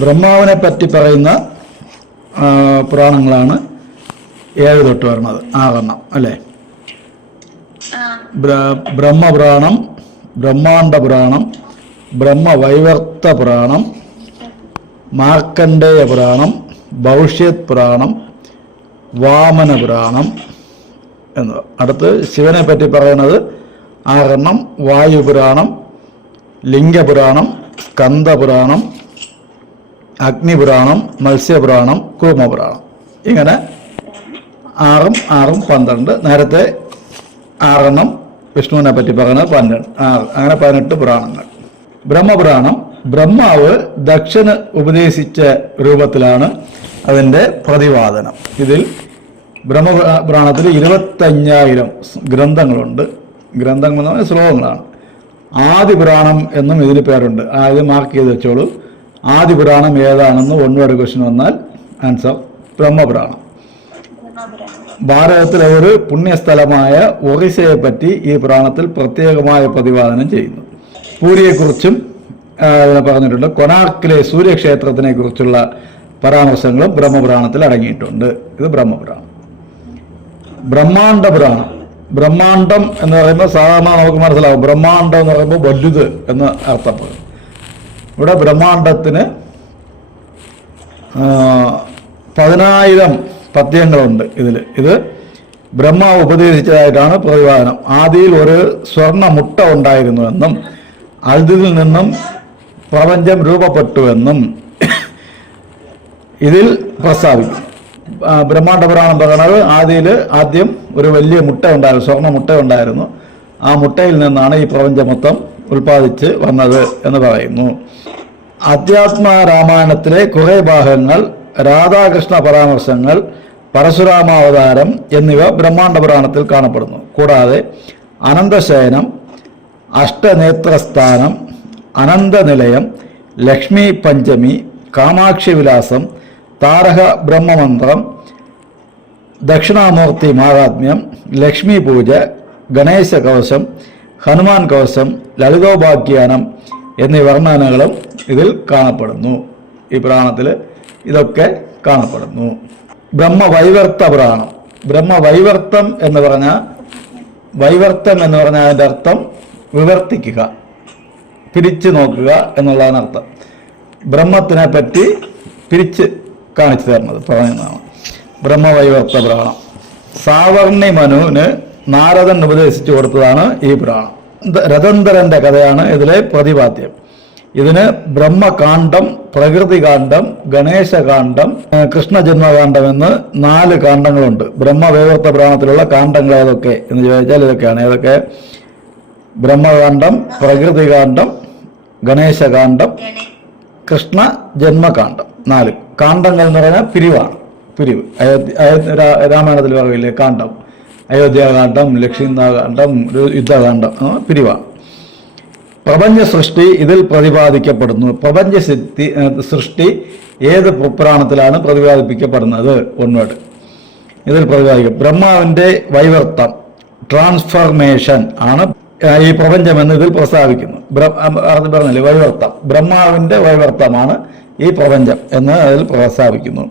ബ്രഹ്മാവിനെ പറ്റി പറയുന്ന പുരാണങ്ങളാണ് 7 തൊട്ട് വരുന്നത്, 6 അല്ലേ? ബ്രഹ്മപുരാണം, ബ്രഹ്മാണ്ഡ പുരാണം, ബ്രഹ്മവൈവർത്ത പുരാണം, മാർക്കണ്ഡേയ പുരാണം, ഭവിഷ്യത് പുരാണം, വാമന പുരാണം എന്ന്. അടുത്ത് ശിവനെ പറ്റി പറയുന്നത് 6 വായുപുരാണം, ലിംഗപുരാണം, സ്കന്ദപുരാണം, അഗ്നിപുരാണം, മത്സ്യപുരാണം, കൂർമ്മപുരാണം. ഇങ്ങനെ 6 6 12. നേരത്തെ 6 വിഷ്ണുവിനെ പറ്റി പറയുന്നത് 12. അങ്ങനെ 18 പുരാണങ്ങൾ. ബ്രഹ്മപുരാണം ബ്രഹ്മാവ് ദക്ഷന് ഉപദേശിച്ച രൂപത്തിലാണ് അതിൻ്റെ പ്രതിപാദനം. ഇതിൽ ബ്രഹ്മപുരാണത്തിൽ 25,000 ഗ്രന്ഥങ്ങളുണ്ട്. ഗ്രന്ഥങ്ങൾ എന്ന് പറഞ്ഞാൽ ശ്ലോകങ്ങളാണ്. ആദിപുരാണം എന്നും ഇതിന് പേരുണ്ട്. ഇത് മാർക്ക് ചെയ്ത് വെച്ചോളൂ. ആദിപുരാണം ഏതാണെന്ന് 1 വേർഡ് ക്വസ്റ്റ്യൻ വന്നാൽ ആൻസർ ബ്രഹ്മപുരാണം. ഭാരതത്തിലെ ഒരു പുണ്യസ്ഥലമായ ഒറീസയെ പറ്റി ഈ പുരാണത്തിൽ പ്രത്യേകമായ പ്രതിപാദനം ചെയ്യുന്നു. പൂരിയെക്കുറിച്ചും പറഞ്ഞിട്ടുണ്ട്. കൊണാർക്കിലെ സൂര്യക്ഷേത്രത്തിനെ കുറിച്ചുള്ള പരാമർശങ്ങളും ബ്രഹ്മപുരാണത്തിൽ അടങ്ങിയിട്ടുണ്ട്. ഇത് ബ്രഹ്മപുരാണം. ബ്രഹ്മാണ്ഡ പുരാണം. ബ്രഹ്മാണ്ഡം എന്ന് പറയുമ്പോൾ സാധാരണ നമുക്ക് മനസ്സിലാവും, ബ്രഹ്മാണ്ഡം എന്ന് പറയുമ്പോൾ വലുത് എന്ന് അർത്ഥപ്പെടും. ഇവിടെ ബ്രഹ്മാണ്ഡത്തിന് 10,000 പദ്യങ്ങളുണ്ട്. ഇത് ബ്രഹ്മാവ് ഉപദേശിച്ചതായിട്ടാണ് പ്രതിപാദനം. ആദിയിൽ ഒരു സ്വർണ്ണ മുട്ട ഉണ്ടായിരുന്നുവെന്നും അതിൽ നിന്നും പ്രപഞ്ചം രൂപപ്പെട്ടുവെന്നും ഇതിൽ പ്രസ്താവിക്കും. ബ്രഹ്മാണ്ഡ പുരാണം പറയുന്നത് ആദ്യം ഒരു വലിയ മുട്ട ഉണ്ടായിരുന്നു, സ്വർണ്ണ മുട്ട ഉണ്ടായിരുന്നു. ആ മുട്ടയിൽ നിന്നാണ് ഈ പ്രപഞ്ചം മൊത്തം ഉൽപ്പാദിച്ച് വന്നത് എന്ന് പറയുന്നു. അധ്യാത്മ രാമായണത്തിലെ കുറേ ഭാഗങ്ങൾ, രാധാകൃഷ്ണ പരാമർശങ്ങൾ, പരശുരാമാവതാരം എന്നിവ ബ്രഹ്മാണ്ഡ പുരാണത്തിൽ കാണപ്പെടുന്നു. കൂടാതെ അനന്തശയനം, അഷ്ടനേത്രസ്ഥാനം, അനന്തനിലയം, ലക്ഷ്മി പഞ്ചമി, കാമാക്ഷി വിലാസം, താരക ബ്രഹ്മമന്ത്രം, ദക്ഷിണാമൂർത്തി മഹാത്മ്യം, ലക്ഷ്മി പൂജ, ഗണേശ കവശം, ഹനുമാൻ കവശം, ലളിതോപാഖ്യാനം എന്നീ വർണ്ണനകളും ഇതിൽ കാണപ്പെടുന്നു. ഈ പുരാണത്തിൽ ഇതൊക്കെ കാണപ്പെടുന്നു. ബ്രഹ്മവൈവർത്ത പുരാണം. ബ്രഹ്മവൈവർത്തം എന്ന് പറഞ്ഞാൽ അതിൻ്റെ അർത്ഥം വിവർത്തിക്കുക, പിരിച്ചു നോക്കുക എന്നുള്ളതാണ് അർത്ഥം. ബ്രഹ്മത്തിനെ പറ്റി പിരിച്ച് കാണിച്ചു തരുന്നത് പറയുന്നതാണ് ബ്രഹ്മവൈവർത്ത പുരാണം. സാവർണി മനുവിന് നാരദൻ ഉപദേശിച്ചു കൊടുത്തതാണ് ഈ പുരാണം. രതന്ധരന്റെ കഥയാണ് ഇതിലെ പ്രതിപാദ്യം. ഇതിന് ബ്രഹ്മകാന്ഡം, പ്രകൃതികാന്ഡം, ഗണേശകാന്ഡം, കൃഷ്ണജന്മകാന്ഡം എന്ന് 4 കാണ്ഡങ്ങളുണ്ട്. ബ്രഹ്മവൈവർത്ത പുരാണത്തിലുള്ള കാണ്ഡങ്ങൾ ഏതൊക്കെ എന്ന് ചോദിച്ചാൽ ഇതൊക്കെയാണ്. ഏതൊക്കെ? ബ്രഹ്മകാന്ഡം, പ്രകൃതികാന്ഡം, ഗണേശകാന്ഡം, കൃഷ്ണ ജന്മകാന്ഡം. 4 കാണ്ഡങ്ങൾ എന്ന് പറഞ്ഞാൽ പിരിവാണ്. പിരിവ് രാമായണത്തിൽ പറയില്ലേ കാണ്ഡം, അയോധ്യാകാന്ഡം, ലക്ഷ്മീകാന്ഡം, യുദ്ധകാന്ഡം, പിരിവാണ്. പ്രപഞ്ച സൃഷ്ടി ഇതിൽ പ്രതിപാദിക്കപ്പെടുന്നു. പ്രപഞ്ച സൃഷ്ടി ഏത് പുരാണത്തിലാണ് പ്രതിപാദിപ്പിക്കപ്പെടുന്നത്? 1 വേർഡ് ഇതിൽ പ്രതിപാദിക്കും. ബ്രഹ്മാവിന്റെ വൈവർത്തം, ട്രാൻസ്ഫർമേഷൻ ആണ് ഈ പ്രപഞ്ചമെന്ന് ഇതിൽ പ്രസ്താവിക്കുന്നു. പറഞ്ഞില്ലേ വൈവർത്തം, ബ്രഹ്മാവിന്റെ വൈവർത്തമാണ് ഈ പ്രപഞ്ചം എന്ന് അതിൽ പ്രസ്താവിക്കുന്നു.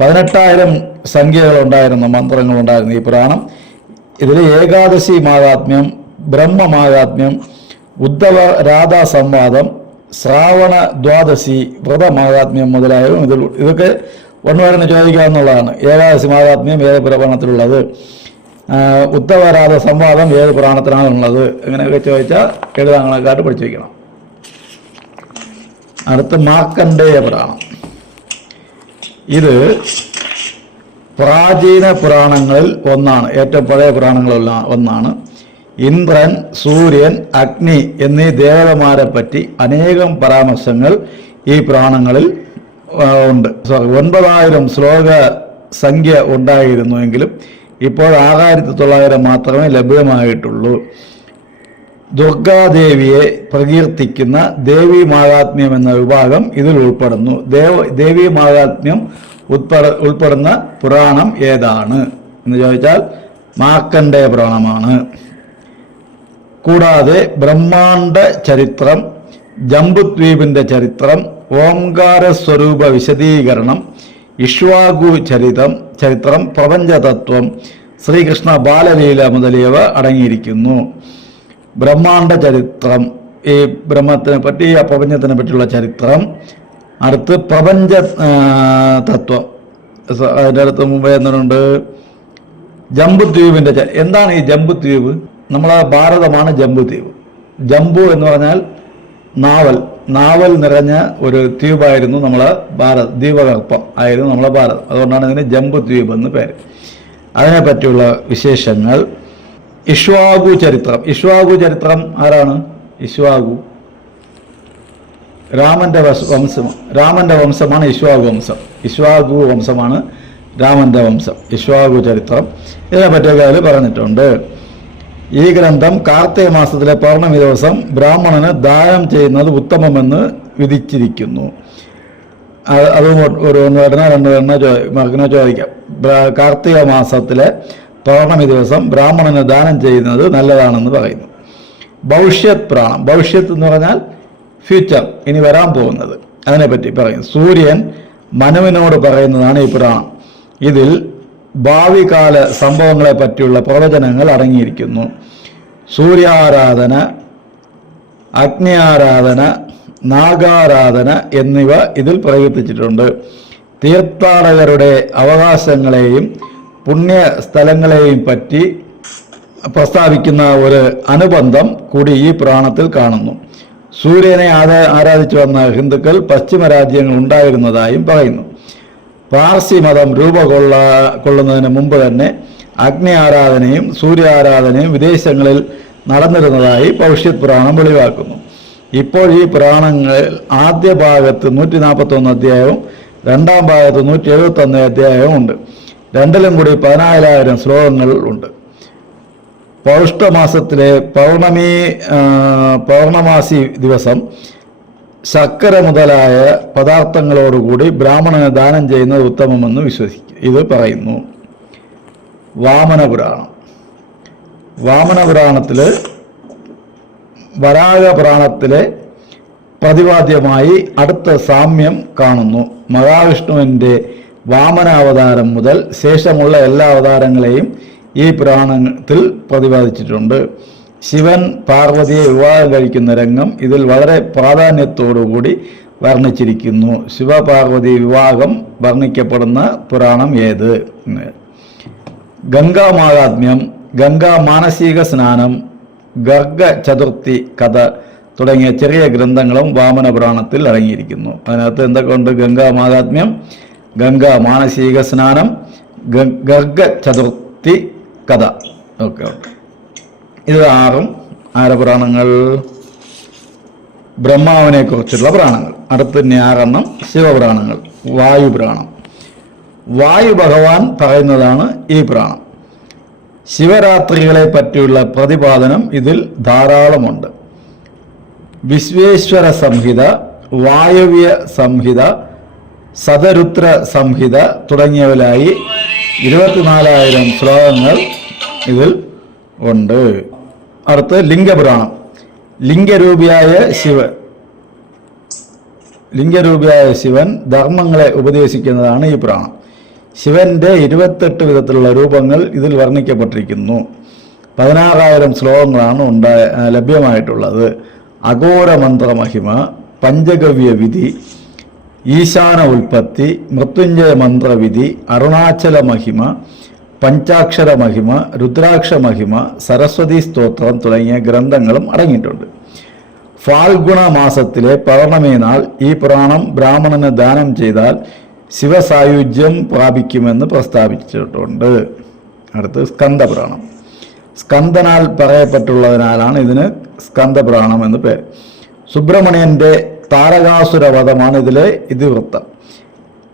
18,000 സംഖ്യകളുണ്ടായിരുന്ന മന്ത്രങ്ങളുണ്ടായിരുന്നു ഈ പുരാണം. ഇതിൽ ഏകാദശി മാഹാത്മ്യം, ബ്രഹ്മമാഹാത്മ്യം, ഉദ്ധവ രാധാ സംവാദം, ശ്രാവണ ദ്വാദശി വ്രതമാഹാത്മ്യം മുതലായവ ഇതൊക്കെ 1 വേർഡിന് ചോദിക്കാവുന്നതാണ്. ഏകാദശി മാഹാത്മ്യം ഏത് പുരാണത്തിലുള്ളത്? ഉദ്ധവരാധ സംവാദം ഏത് പുരാണത്തിനാണുള്ളത്? ഇങ്ങനെയൊക്കെ ചോദിച്ചാൽ എഴുതാങ്ങളെക്കാട്ട് പഠിച്ചു വയ്ക്കണം. അടുത്ത് മാർക്കണ്ഡേയ പുരാണം. ഇത് പ്രാചീന പുരാണങ്ങളിൽ ഒന്നാണ്, ഏറ്റവും പഴയ പുരാണങ്ങളിൽ ഒന്നാണ്. ഇന്ദ്രൻ, സൂര്യൻ, അഗ്നി എന്നീ ദേവതമാരെ പറ്റി അനേകം പരാമർശങ്ങൾ ഈ പുരാണങ്ങളിൽ ഉണ്ട്. 9,000 ശ്ലോക സംഖ്യ ഉണ്ടായിരുന്നുവെങ്കിലും ഇപ്പോൾ 6,900 മാത്രമേ ലഭ്യമായിട്ടുള്ളൂ. ദുർഗാദേവിയെ പ്രകീർത്തിക്കുന്ന ദേവി മാഹാത്മ്യം എന്ന വിഭാഗം ഇതിൽ ഉൾപ്പെടുന്നു. ദേവി മാഹാത്മ്യം ഉൾപ്പെടുന്ന പുരാണം ഏതാണ് എന്ന് ചോദിച്ചാൽ മാർക്കണ്ഡേയ പുരാണമാണ്. കൂടാതെ ബ്രഹ്മാണ്ഡ ചരിത്രം, ജംബുദ്വീപിന്റെ ചരിത്രം, ഓംകാര സ്വരൂപ വിശദീകരണം, ഇക്ഷ്വാകു ചരിത്രം, പ്രപഞ്ചതത്വം, ശ്രീകൃഷ്ണ ബാലലീല മുതലിയവ അടങ്ങിയിരിക്കുന്നു. ബ്രഹ്മാണ്ഡ ചരിത്രം, ഈ ബ്രഹ്മത്തിനെ പറ്റി, ആ പ്രപഞ്ചത്തിനെ പറ്റിയുള്ള ചരിത്രം. അടുത്ത് പ്രപഞ്ച തത്വം, അതിൻ്റെ അടുത്ത് മുമ്പ് എന്തുണ്ട്, ജംബുദ്വീപിന്റെ എന്താണ് ഈ ജംബുദ്വീപ്? നമ്മളെ ഭാരതമാണ് ജംബുദ്വീപ്. ജംബു എന്ന് പറഞ്ഞാൽ നാവൽ നിറഞ്ഞ ഒരു ദ്വീപായിരുന്നു നമ്മളെ ഭാരത്, ദ്വീപകൽപ്പം ആയിരുന്നു നമ്മളെ ഭാരതം. അതുകൊണ്ടാണ് ഇതിന് ജംബുദ്വീപ് എന്ന് പേര്. അതിനെപ്പറ്റിയുള്ള വിശേഷങ്ങൾ. ഇക്ഷ്വാകു ചരിത്രം ആരാണ്? ഇക്ഷ്വാകു രാമന്റെ വംശമാണ് ഇക്ഷ്വാകു വംശം. ഇക്ഷ്വാകു വംശമാണ് രാമന്റെ വംശം. ഇക്ഷ്വാകു ചരിത്രം ഇതിനെപ്പറ്റിയൊക്കെ അതിൽ പറഞ്ഞിട്ടുണ്ട്. ഈ ഗ്രന്ഥം കാർത്തിക മാസത്തിലെ പൗർണമി ദിവസം ബ്രാഹ്മണന് ദാനം ചെയ്യുന്നത് ഉത്തമമെന്ന് വിധിച്ചിരിക്കുന്നു. അത് ഒരു മകനോ ചോദിക്കാം. കാർത്തിക മാസത്തിലെ പൗർണമി ദിവസം ബ്രാഹ്മണന് ദാനം ചെയ്യുന്നത് നല്ലതാണെന്ന് പറയുന്നു. ഭവിഷ്യത് പ്രാണം, ഭവിഷ്യത്ത് എന്ന് പറഞ്ഞാൽ ഫ്യൂച്ചർ, ഇനി വരാൻ പോകുന്നത്, അതിനെപ്പറ്റി പറയും. സൂര്യൻ മനുവിനോട് പറയുന്നതാണ് ഈ പുരാണം. ഇതിൽ ഭാവി കാല സംഭവങ്ങളെ പറ്റിയുള്ള പ്രവചനങ്ങൾ അടങ്ങിയിരിക്കുന്നു. സൂര്യാരാധന, അഗ്നി ആരാധന, നാഗാരാധന എന്നിവ ഇതിൽ പ്രകീർത്തിച്ചിട്ടുണ്ട്. തീർത്ഥാടകരുടെ അവകാശങ്ങളെയും പുണ്യ സ്ഥലങ്ങളെയും പറ്റി പ്രസ്താവിക്കുന്ന ഒരു അനുബന്ധം കൂടി ഈ പുരാണത്തിൽ കാണുന്നു. സൂര്യനെ ആരാധിച്ചു വന്ന ഹിന്ദുക്കൾ പശ്ചിമ രാജ്യങ്ങൾ ഉണ്ടായിരുന്നതായും പറയുന്നു. പാർസി മതം കൊള്ളുന്നതിന് മുമ്പ് തന്നെ അഗ്നി ആരാധനയും സൂര്യാരാധനയും വിദേശങ്ങളിൽ നടന്നിരുന്നതായി ഭവിഷ്യത് പുരാണം വെളിവാക്കുന്നു. ഇപ്പോൾ ഈ പുരാണങ്ങളിൽ ആദ്യ ഭാഗത്ത് 141 അധ്യായവും രണ്ടാം ഭാഗത്ത് 171 അധ്യായവും ഉണ്ട്. രണ്ടിലും കൂടി 14,000 ശ്ലോകങ്ങൾ ഉണ്ട്. പൗഷ്ടമാസത്തിലെ പൗർണമാസി ദിവസം ശർക്കര മുതലായ പദാർത്ഥങ്ങളോടുകൂടി ബ്രാഹ്മണന് ദാനം ചെയ്യുന്നത് ഉത്തമമെന്ന് വിശ്വസിക്കും. ഇത് പറയുന്നു. വാമനപുരാണത്തില് വരാഹപുരാണത്തിലെ പ്രതിപാദ്യമായി അടുത്ത സാമ്യം കാണുന്നു. മഹാവിഷ്ണുവിൻ്റെ വാമനാവതാരം മുതൽ ശേഷമുള്ള എല്ലാ അവതാരങ്ങളെയും ഈ പുരാണത്തിൽ പ്രതിപാദിച്ചിട്ടുണ്ട്. ശിവൻ പാർവതിയെ വിവാഹം കഴിക്കുന്ന രംഗം ഇതിൽ വളരെ പ്രാധാന്യത്തോടുകൂടി വർണ്ണിച്ചിരിക്കുന്നു. ശിവപാർവതി വിവാഹം വർണ്ണിക്കപ്പെടുന്ന പുരാണം ഏത്? ഗംഗാമാഹാത്മ്യം, ഗംഗാ മാനസിക സ്നാനം, ഗർഗ ചതുർത്ഥി കഥ തുടങ്ങിയ ചെറിയ ഗ്രന്ഥങ്ങളും വാമന പുരാണത്തിൽ അടങ്ങിയിരിക്കുന്നു. അതിനകത്ത് എന്തൊക്കെ ഉണ്ട്? ഗംഗാമാഹാത്മ്യം, ഗംഗാ മാനസിക സ്നാനം, ഗർഗ ചതുർത്ഥി കഥ ഒക്കെ ഉണ്ട്. ഇത് 6 പുരാണങ്ങൾ, ബ്രഹ്മാവിനെ കുറിച്ചുള്ള പുരാണങ്ങൾ. അടുത്ത 6 ശിവപുരാണങ്ങൾ. വായുപുരാണം. വായു ഭഗവാൻ പറയുന്നതാണ് ഈ പുരാണം. ശിവരാത്രികളെ പറ്റിയുള്ള പ്രതിപാദനം ഇതിൽ ധാരാളമുണ്ട്. വിശ്വേശ്വര സംഹിത, വായവ്യ സംഹിത, സതരുദ്ര സംഹിത തുടങ്ങിയവയിലായി 24,000 ശ്ലോകങ്ങൾ ഇതിൽ ഉണ്ട്. അടുത്ത് ലിംഗപുരാണം. ലിംഗരൂപിയായ ശിവൻ ധർമ്മങ്ങളെ ഉപദേശിക്കുന്നതാണ് ഈ പുരാണം. ശിവന്റെ 28 വിധത്തിലുള്ള രൂപങ്ങൾ ഇതിൽ വർണ്ണിക്കപ്പെട്ടിരിക്കുന്നു. 16,000 ശ്ലോകങ്ങളാണ് ലഭ്യമായിട്ടുള്ളത്. അഘോര മന്ത്രമഹിമ, പഞ്ചഗവ്യ വിധി, ഈശാന ഉൽപ്പത്തി, മൃത്യുഞ്ജയ മന്ത്രവിധി, അരുണാചല മഹിമ, പഞ്ചാക്ഷര മഹിമ, രുദ്രാക്ഷ മഹിമ, സരസ്വതി സ്തോത്രം തുടങ്ങിയ ഗ്രന്ഥങ്ങളും അടങ്ങിയിട്ടുണ്ട്. ഫാൽഗുണ മാസത്തിലെ പൗർണമി നാൾ ഈ പുരാണം ബ്രാഹ്മണന് ദാനം ചെയ്താൽ ശിവസായുജ്യം പ്രാപിക്കുമെന്ന് പ്രസ്താവിച്ചിട്ടുണ്ട്. അടുത്ത് സ്കന്ദപുരാണം. സ്കന്ദനാൽ പറയപ്പെട്ടുള്ളതിനാലാണ് ഇതിന് സ്കന്ദപുരാണം എന്ന് പേര്. സുബ്രഹ്മണ്യന്റെ താരകാസുര വധമാണ് ഇതിലെ ഇതിവൃത്തം.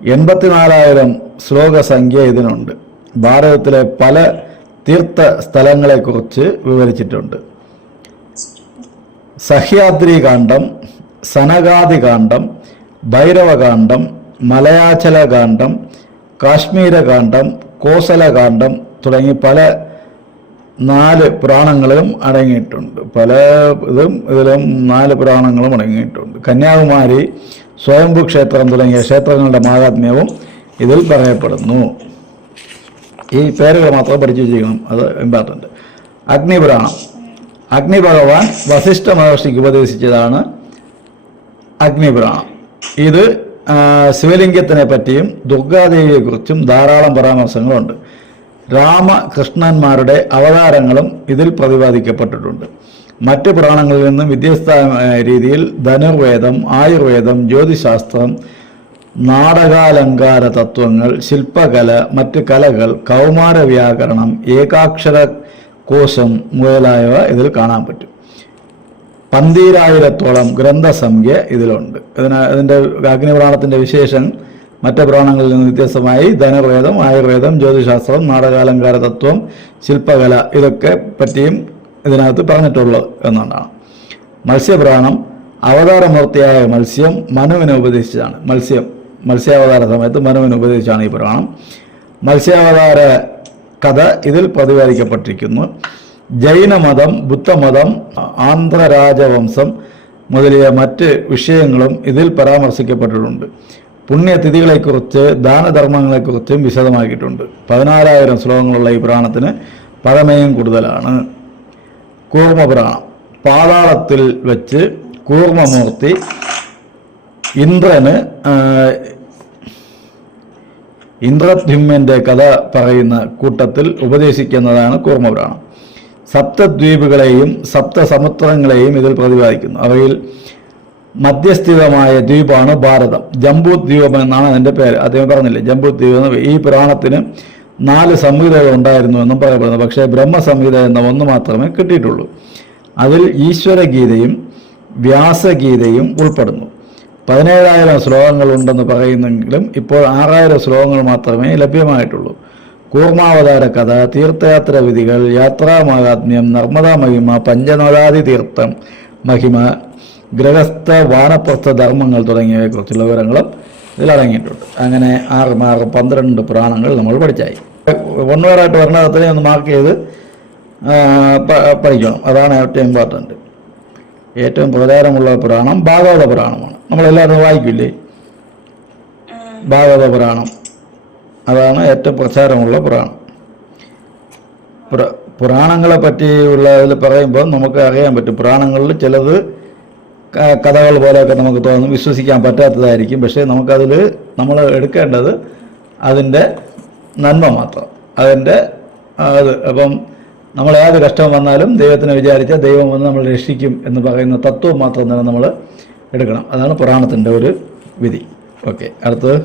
84,000 ശ്ലോകസംഖ്യ ഇതിനുണ്ട്. ഭാരതത്തിലെ പല തീർത്ഥ സ്ഥലങ്ങളെക്കുറിച്ച് വിവരിച്ചിട്ടുണ്ട്. സഹ്യാദ്രി കാണ്ഡം, സനകാദി കാണ്ഡം, ഭൈരവകാണ്ഡം, മലയാചല കാണ്ഡം, കാശ്മീരകാണ്ഡം, കോസലകാണ്ഡം തുടങ്ങി പല 4 പുരാണങ്ങളും അടങ്ങിയിട്ടുണ്ട്. പല ഇതിലും 4 പുരാണങ്ങളും അടങ്ങിയിട്ടുണ്ട്. കന്യാകുമാരി, സ്വയംഭൂ ക്ഷേത്രം തുടങ്ങിയ ക്ഷേത്രങ്ങളുടെ മഹാത്മ്യവും ഇതിൽ പറയപ്പെടുന്നു. ഈ പേരുകൾ മാത്രം പഠിച്ചു വെച്ചിരിക്കണം, അത് ഇമ്പോർട്ടൻ്റ്. അഗ്നിപുരാണം. അഗ്നി ഭഗവാൻ വസിഷ്ഠ മഹർഷിക്ക് ഉപദേശിച്ചതാണ് അഗ്നിപുരാണം. ഇത് ശിവലിംഗത്തിനെ പറ്റിയും ദുർഗാദേവിയെക്കുറിച്ചും ധാരാളം പരാമർശങ്ങളുണ്ട്. രാമകൃഷ്ണന്മാരുടെ അവതാരങ്ങളും ഇതിൽ പ്രതിപാദിക്കപ്പെട്ടിട്ടുണ്ട്. മറ്റ് പുരാണങ്ങളിൽ നിന്നും വ്യത്യസ്തമായ രീതിയിൽ ധനുർവേദം, ആയുർവേദം, ജ്യോതിശാസ്ത്രം, നാടകാലങ്കാര തത്വങ്ങൾ, ശില്പകല, മറ്റ് കലകൾ, കൗമാര വ്യാകരണം, ഏകാക്ഷര കോശം മുതലായവ ഇതിൽ കാണാൻ പറ്റും. 12,000-ഓളം ഗ്രന്ഥസംഖ്യ ഇതിലുണ്ട്. ഇതിൻ്റെ അഗ്നിപുരാണത്തിൻ്റെ വിശേഷം മറ്റ് പുരാണങ്ങളിൽ നിന്ന് വ്യത്യസ്തമായി ധനുർവേദം, ആയുർവേദം, ജ്യോതിശാസ്ത്രം, നാടകാലങ്കാര തത്വം, ശില്പകല ഇതൊക്കെ പറ്റിയും ഇതിനകത്ത് പറഞ്ഞിട്ടുള്ളത് എന്നുള്ളതാണ്. മത്സ്യപുരാണം. അവതാരമൂർത്തിയായ മത്സ്യം മനുവിനെ ഉപദേശിച്ചതാണ്. മത്സ്യാവതാര സമയത്ത് മനുവിനെ ഉപദേശിച്ചാണ് ഈ പുരാണം. മത്സ്യാവതാര കഥ ഇതിൽ പ്രതിപാദിക്കപ്പെട്ടിരിക്കുന്നു. ജൈനമതം, ബുദ്ധമതം, ആന്ധ്രരാജവംശം മുതലിയ മറ്റ് വിഷയങ്ങളും ഇതിൽ പരാമർശിക്കപ്പെട്ടിട്ടുണ്ട്. പുണ്യതിഥികളെക്കുറിച്ച്, ദാനധർമ്മങ്ങളെക്കുറിച്ചും വിശദമാക്കിയിട്ടുണ്ട്. 14,000 ശ്ലോകങ്ങളുള്ള ഈ പുരാണത്തിന് പഴമയും കൂടുതലാണ്. കൂർമ്മപുരാണം. പാതാളത്തിൽ വെച്ച് കൂർമ്മമൂർത്തി ഇന്ദ്രദ്യുമ്നന്റെ കഥ പറയുന്ന കൂട്ടത്തിൽ ഉപദേശിക്കുന്നതാണ് കൂർമ്മപുരാണം. സപ്തദ്വീപുകളെയും സപ്തസമുദ്രങ്ങളെയും ഇതിൽ പ്രതിപാദിക്കുന്നു. അവയിൽ മധ്യസ്ഥിതമായ ദ്വീപാണ് ഭാരതം. ജംബൂദ്വീപം എന്നാണ് അതിൻ്റെ പേര്. അദ്ദേഹം പറഞ്ഞില്ലേ, ജംബൂദ്വീപം. ഈ പുരാണത്തിന് 4 സംഹിതകൾ ഉണ്ടായിരുന്നു എന്നും പറയപ്പെടുന്നു. പക്ഷേ ബ്രഹ്മസംഹിത എന്ന ഒന്ന് മാത്രമേ കിട്ടിയിട്ടുള്ളൂ. അതിൽ ഈശ്വരഗീതയും വ്യാസഗീതയും ഉൾപ്പെടുന്നു. 17,000 ശ്ലോകങ്ങൾ ഉണ്ടെന്ന് പറയുന്നെങ്കിലും ഇപ്പോൾ 6,000 ശ്ലോകങ്ങൾ മാത്രമേ ലഭ്യമായിട്ടുള്ളൂ. കൂർമാവതാര കഥ, തീർത്ഥയാത്ര വിധികൾ, യാത്രാമാഹാത്മ്യം, നർമ്മദാ മഹിമ, പഞ്ചനദാതി തീർത്ഥം മഹിമ, ഗൃഹസ്ഥ വാനപ്രസ്ഥ ധർമ്മങ്ങൾ തുടങ്ങിയവയെക്കുറിച്ചുള്ള വിവരങ്ങളും ഇതിലടങ്ങിയിട്ടുണ്ട്. അങ്ങനെ 12 പുരാണങ്ങൾ നമ്മൾ പഠിച്ചായി. ഒന്നുപേരായിട്ട് വരണത് അത്രയും ഒന്ന് മാർക്ക് ചെയ്ത് പഠിക്കണം. അതാണ് ഏറ്റവും ഇമ്പോർട്ടൻറ്റ്. ഏറ്റവും പ്രചാരമുള്ള പുരാണം ഭാഗവത പുരാണമാണ്. നമ്മളെല്ലാവരും വായിക്കില്ലേ ഭാഗവത പുരാണം? അതാണ് ഏറ്റവും പ്രചാരമുള്ള പുരാണം. പുരാണങ്ങളെ പറ്റിയുള്ള ഇതിൽ പറയുമ്പോൾ നമുക്ക് അറിയാൻ പറ്റും. പുരാണങ്ങളിൽ ചിലത് കഥകൾ പോലെയൊക്കെ നമുക്ക് തോന്നും, വിശ്വസിക്കാൻ പറ്റാത്തതായിരിക്കും. പക്ഷേ നമുക്കതിൽ നമ്മൾ എടുക്കേണ്ടത് അതിൻ്റെ നന്മ മാത്രം, അതിൻ്റെ അപ്പം നമ്മൾ ഏത് കഷ്ടം വന്നാലും ദൈവത്തിനെ വിചാരിച്ചാൽ ദൈവം വന്ന് നമ്മൾ രക്ഷിക്കും എന്ന് പറയുന്ന തത്വം മാത്രം തന്നെ നമ്മൾ എടുക്കണം. അതാണ് പുരാണത്തിൻ്റെ ഒരു വിധി. ഓക്കെ, അടുത്തത്